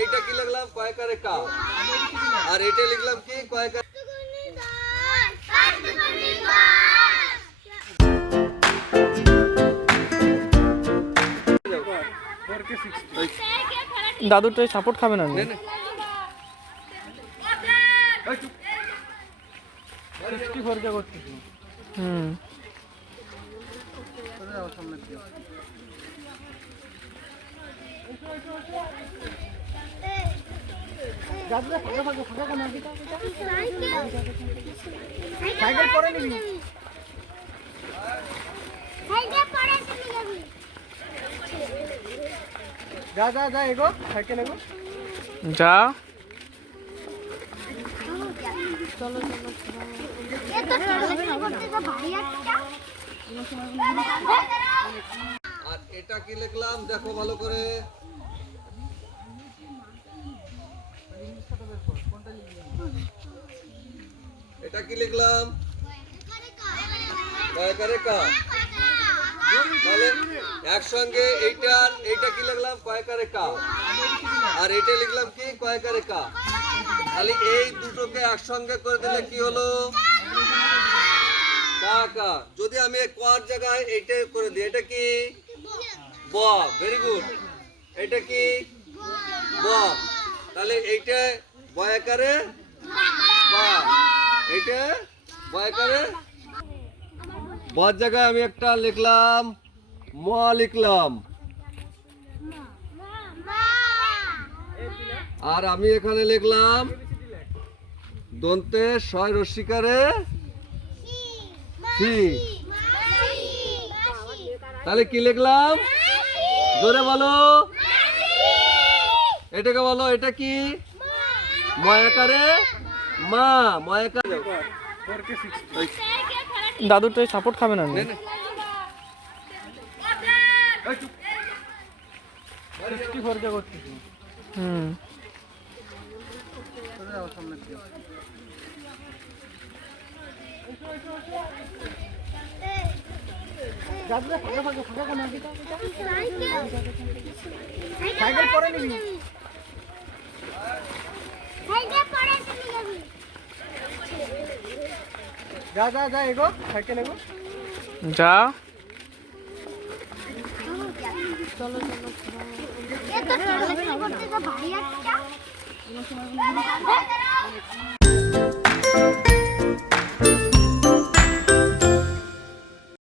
এইটা কি লিখলাম কয়কারে কা, আর এটা লিখলাম কি কয়কারে। দাদুর তো সাপোর্ট খাবে না। হুম সাইকেল পরে নিবি, যা যা যা এগো, সাইকেল এগো যা। চলো আর এটা কি লিখলাম দেখো ভালো করে। এটা কি লিখলাম কয়কারে কা, তাহলে একসঙ্গে এইটা কি লিখলাম কয়কারে কা, আর এটা লিখলাম কি কয়কারে কা। তাহলে এই দুটোকে একসঙ্গে করে দিলে কি হলো কা কা। যদি আমি কর জায়গায় এইটা করে দিই, এটা কি ব, ভেরি গুড। এটা কি ব, তাহলে এইটা বয়াকারে বা, এইটা বয়াকারে বর জায়গায় আমি একটা লিখলাম ম লিখলাম, আর আমি এখানে লিখলাম দন্তে শয় রস্যিকারে সি। তাহলে কি লিখলাম জোরে বলো, এটাকে বলো এটা কি ময়াকারে মা, ময়াকারে। দাদুর তো সাপোর্ট খাবে না। হুম সাইকেল পরে নিবি, যা যা যা এগো, সাইকেল এগো যা। চলো ভারী একটা